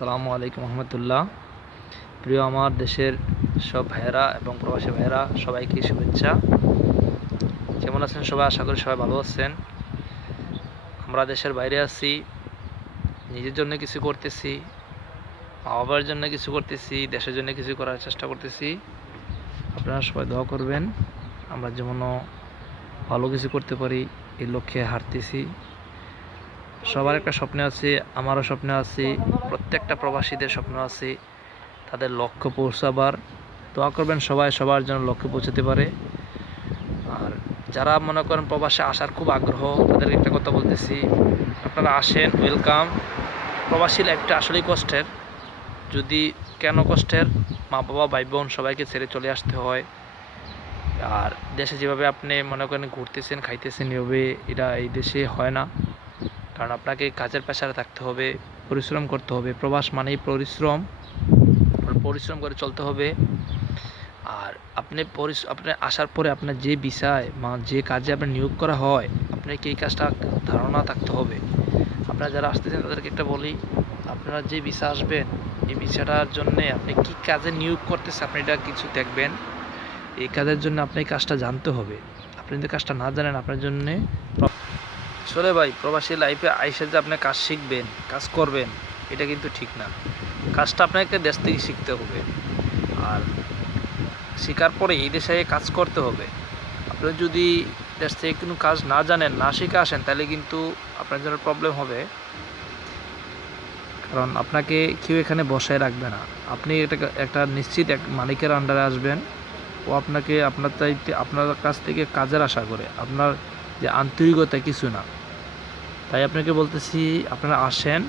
আসসালামু আলাইকুম রহমতুল্লাহ। প্রিয় আমার দেশের সব ভাইয়েরা এবং প্রবাসী ভাইয়েরা, সবাইকে শুভেচ্ছা। কেমন আছেন সবাই? আশা করি সবাই ভালো আছেন। আমরা দেশের বাইরে আছি, নিজের জন্য কিছু করতেছি মা বাবার জন্য কিছু করতেছি, দেশের জন্য কিছু করার চেষ্টা করতেছি। আপনারা সবাই দোয়া করবেন, আমরা যেমন ভালো কিছু করতে পারি, এই লক্ষ্যে হাঁটতেছি। সবার একটা স্বপ্ন আছে, আমারও স্বপ্ন আছে, প্রত্যেকটা প্রবাসীদের স্বপ্ন আছে। তাদের লক্ষ্য পৌঁছাবার, দোয়া করবেন সবাই সবার জন্য লক্ষ্যে পৌঁছাতে পারে। আর যারা মনে করেন প্রবাসে আসার খুব আগ্রহ তাদের একটা কথা বলতেছি, আপনারা আসেন ওয়েলকাম প্রবাসী লাইফটা আসলেই কষ্টের। যদি কেন কষ্টের? মা বাবা ভাই বোন সবাইকে ছেড়ে চলে আসতে হয়। আর দেশে যেভাবে আপনি মনে করেন ঘুরতেছেন, খাইতেছেন, এভাবে এটা এই দেশে হয় না। কারণ আপনাকে কাজের পেশারে থাকতে হবে, পরিশ্রম করতে হবে। প্রবাস মানেই পরিশ্রম। পরিশ্রম করে চলতে হবে। আর আপনি আপনি আসার পরে আপনার যে বিষয় বা যে কাজে আপনার নিয়োগ করা হয়, আপনাকে এই কাজটা ধারণা থাকতে হবে। আপনারা যারা আসতেছেন, তাদেরকে একটা বলি, আপনারা যে ভিসা আসবেন, এই ভিসাটার জন্যে আপনি কি কাজে নিয়োগ করতেছে আপনি এটা কিছু দেখবেন। এই কাজের জন্য আপনি কাজটা জানতে হবে। আপনি যদি কাজটা না জানেন, আপনার জন্যে আসলে ভাই, প্রবাসী লাইফে আইসে যে আপনি কাজ শিখবেন, কাজ করবেন, এটা কিন্তু ঠিক না। কাজটা আপনাকে দেশ থেকে শিখতে হবে। আর শেখার পরে এই দেশে কাজ করতে হবে। আপনি যদি দেশ থেকে কোনো কাজ না জানেন, না শিখে আসেন, তাহলে কিন্তু আপনার জন্য প্রবলেম হবে। কারণ আপনাকে কেউ এখানে বসায় রাখবে না। আপনি এটা একটা নিশ্চিত এক মালিকের আন্ডারে আসবেন। ও আপনাকে আপনার চাইতে, আপনার কাছ থেকে কাজের আশা করে। আপনার যে আন্তরিকতা কিছু না। তাই আপনাকে বলতেছি, আপনারা আসেন,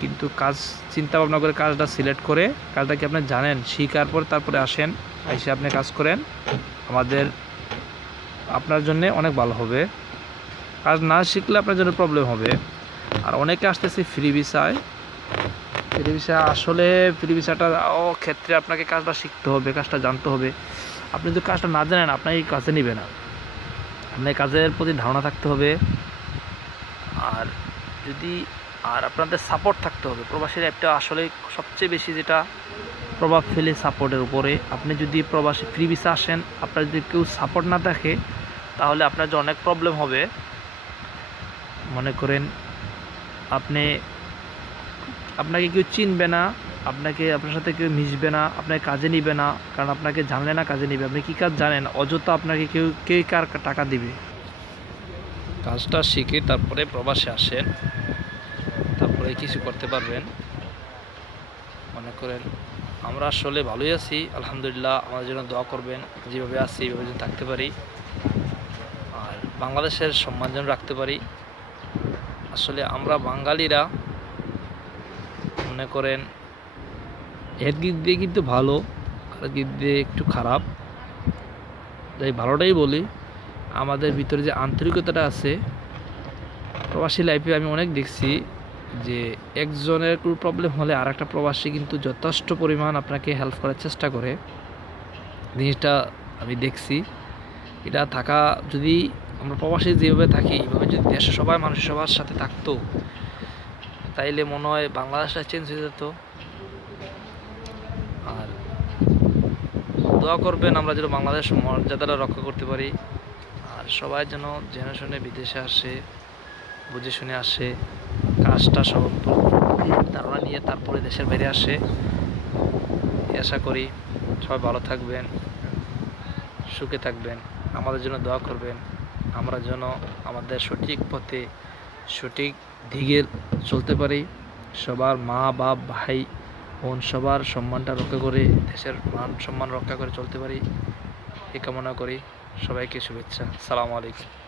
কিন্তু কাজ চিন্তা ভাবনা করে কাজটা সিলেক্ট করে, কাজটা কি আপনি জানেন শিখার পর তারপরে আসেন, এসে আপনি কাজ করেন, আমাদের, আপনার জন্য অনেক ভালো হবে। কাজ না শিখলে আপনার জন্য প্রবলেম হবে। আর অনেকে আসতেছে ফ্রি ভিসায় ফ্রি ভিসা আসলে ফ্রি ভিসাটা ও ক্ষেত্রে আপনাকে কাজটা শিখতে হবে, কাজটা জানতে হবে। আপনি যদি কাজটা না জানেন, আপনাকে কাজে নেবে না। আপনার কাজের প্রতি ধারণা থাকতে হবে। আর যদি আর আপনাদের সাপোর্ট থাকতে হবে, প্রবাসী লাইফটা আসলে সবচেয়ে বেশি যেটা প্রভাব ফেলে সাপোর্টের উপরে। আপনি যদি প্রবাসী ফ্রি ভিসা আসেন, আপনার যদি কেউ সাপোর্ট না থাকে তাহলে আপনার যে অনেক প্রবলেম হবে। মনে করেন আপনি, আপনাকে কেউ চিনবে না, আপনাকে, আপনার সাথে কেউ মিশবে না, আপনাকে কাজে নিবে না, কারণ আপনাকে জানলে না কাজে নিবে। আপনি কী কাজ জানেন? অযথা আপনাকে কেউ, কে কার টাকা দিবে? কাজটা শিখে তারপরে প্রবাসে আসেন। তারপরে কিছু করতে পারবেন। মনে করেন, আমরা আসলে ভালোই আছি, আলহামদুলিল্লাহ, আমাদের জন্য দোয়া করবেন। যেভাবে আছি, এইভাবে যেন থাকতে পারি। আর বাংলাদেশের সম্মান যেন রাখতে পারি। আসলে আমরা বাঙালিরা, মনে করেন, এর দিক দিয়ে কিন্তু ভালো, আর দিক দিয়ে একটু খারাপ। তাই ভালোটাই বলি। আমাদের ভিতরে যে আন্তরিকতাটা আছে, প্রবাসী লাইফে আমি অনেক দেখছি যে একজনের কোনো প্রবলেম হলে আর একটা প্রবাসী কিন্তু যথেষ্ট পরিমাণ আপনাকে হেল্প করার চেষ্টা করে। জিনিসটা আমি দেখছি। এটা থাকা, যদি আমরা প্রবাসী যেভাবে থাকি এইভাবে যদি দেশে সবাই মানুষ সবার সাথে থাকতো, তাইলে মনে হয় বাংলাদেশটা চেঞ্জ হয়ে যেত। আর দোয়া করবেন আমরা যেন বাংলাদেশ মর্যাদাটা রক্ষা করতে পারি। আর সবাই যেন জেনে শুনে বিদেশে আসে, বুঝে শুনে আসে, কাজটা সব ধারণা নিয়ে তারপরে দেশের বাইরে আসে। আশা করি সবাই ভালো থাকবেন, সুখে থাকবেন, আমাদের জন্য দোয়া করবেন, আমরা যেন আমাদের সঠিক পথে, সঠিক দিকে চলতে পারি। সবার মা, বাপ, ভাই, বোন, সবার সম্মানটা রক্ষা করে, দেশের মান সম্মান রক্ষা করে চলতে পারি এ কামনা করি। সবাইকে শুভেচ্ছা। সালামু আলাইকুম।